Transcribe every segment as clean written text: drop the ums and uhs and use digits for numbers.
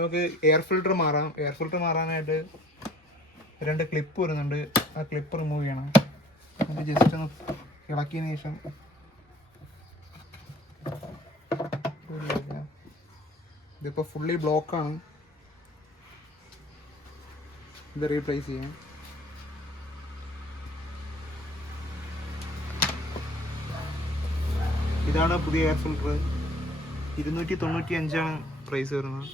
നമുക്ക് air filter മാറാം. Air filter മാറാനായിട്ട് 2 ക്ലിപ്പ് വരുന്നുണ്ട്. ആ ക്ലിപ്പ് റിമൂവ് ചെയ്യണം. അത് ജസ്റ്റ് ഒന്ന് ഇളക്കിയതിന് ശേഷം ഇതിപ്പോൾ ഫുള്ളി ബ്ലോക്കാണ്. ഇത് റീപ്ലേസ് ചെയ്യാം. ഇതാണ് പുതിയ എയർ ഫിൽറ്റർ. 295 പ്രൈസ് വരുന്നത്.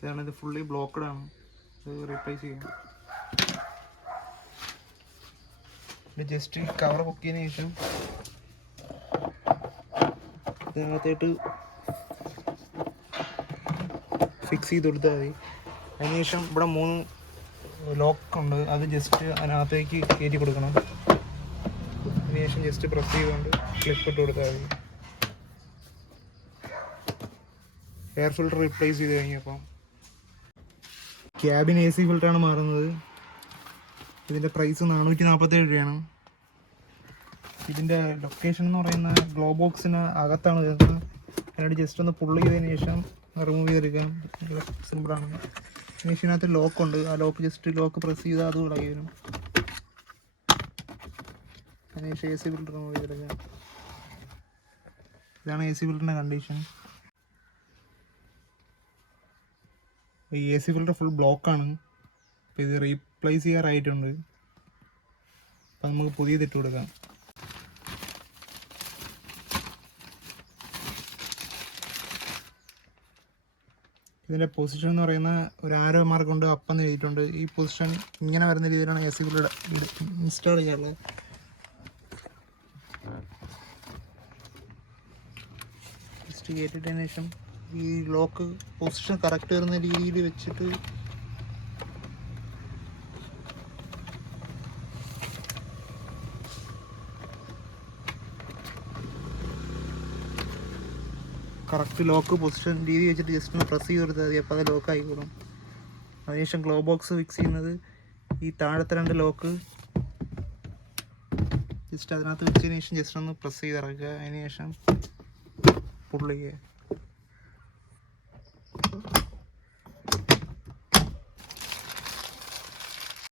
ഇതാണിത്, ഫുള്ളി ബ്ലോക്കഡ് ആണ്. ഇത് റീപ്ലേസ് ചെയ്യാം. ജസ്റ്റ് കവർ പൊക്കിയതിന് ശേഷം ഇതിനകത്തായിട്ട് ഫിക്സ് ചെയ്ത് കൊടുത്താൽ മതി. അതിനുശേഷം ഇവിടെ 3 ലോക്കുണ്ട്. അത് ജസ്റ്റ് അതിനകത്തേക്ക് കയറ്റി കൊടുക്കണം. അതിനുശേഷം ജസ്റ്റ് പ്രസ് ചെയ്തുകൊണ്ട് ക്ലിപ്പ് ഇട്ട് കൊടുത്താൽ മതി. എയർ ഫിൽറ്റർ റീപ്ലേസ് ചെയ്ത് കഴിഞ്ഞപ്പോൾ ക്യാബിൻ AC ഫിൽറ്ററാണ് മാറുന്നത്. ഇതിൻ്റെ പ്രൈസ് 447 രൂപയാണ്. ഇതിൻ്റെ ലൊക്കേഷൻ എന്ന് പറയുന്ന ഗ്ലോ ബോക്സിന് അകത്താണ് വരുന്നത്. അതിനായിട്ട് ജസ്റ്റ് ഒന്ന് പുള്ള് ചെയ്തതിന് ശേഷം റിമൂവ് ചെയ്തെടുക്കാം. സിമ്പിളാണ്. മെഷീനകത്ത് ലോക്കുണ്ട്. ആ ലോക്ക് പ്രസ് ചെയ്താൽ അത് ഇളകി വരും. അതിനുശേഷം AC ഫിൽറ്റർ റിമൂവ് ചെയ്തെടുക്കാം. ഇതാണ് AC ഫിൽറ്ററിൻ്റെ കണ്ടീഷൻ. ഈ AC ഫിൽറ്റർ ഫുൾ ബ്ലോക്കാണ്. അപ്പോൾ ഇത് റീപ്ലേസ് ചെയ്യാറായിട്ടുണ്ട്. അപ്പം നമുക്ക് പുതിയത് ഇട്ട് കൊടുക്കാം. ഇതിൻ്റെ പൊസിഷൻ എന്ന് പറയുന്ന ഒരു ആരോ മാർക്ക് കൊണ്ട് അപ്പെന്ന് എഴുതിയിട്ടുണ്ട്. ഈ പൊസിഷൻ ഇങ്ങനെ വരുന്ന രീതിയിലാണ് AC ഫിൽറ്റർ ഇൻസ്റ്റാൾ ചെയ്യാറുള്ളത്. ജസ്റ്റ് കയറ്റിട്ടതിന് ശേഷം ഈ ലോക്ക് പൊസിഷൻ കറക്റ്റ് വരുന്ന രീതിയിൽ വെച്ചിട്ട് കറക്റ്റ് ലോക്ക് പൊസിഷൻ രീതി വെച്ചിട്ട് ജസ്റ്റ് ഒന്ന് പ്രസ് ചെയ്ത് കൊടുത്താൽ മതി. അപ്പോൾ അത് ലോക്ക് ആയിക്കോളും. അതിനുശേഷം ഗ്ലോ ബോക്സ് ഫിക്സ് ചെയ്യുന്നത് ഈ താഴത്തെ 2 ലോക്ക് ജസ്റ്റ് അതിനകത്ത് വെച്ചതിന് ശേഷം ജസ്റ്റ് ഒന്ന് പ്രസ് ചെയ്ത് ഇറക്കുക. അതിന് ശേഷം പുള്ള് ചെയ്യുക.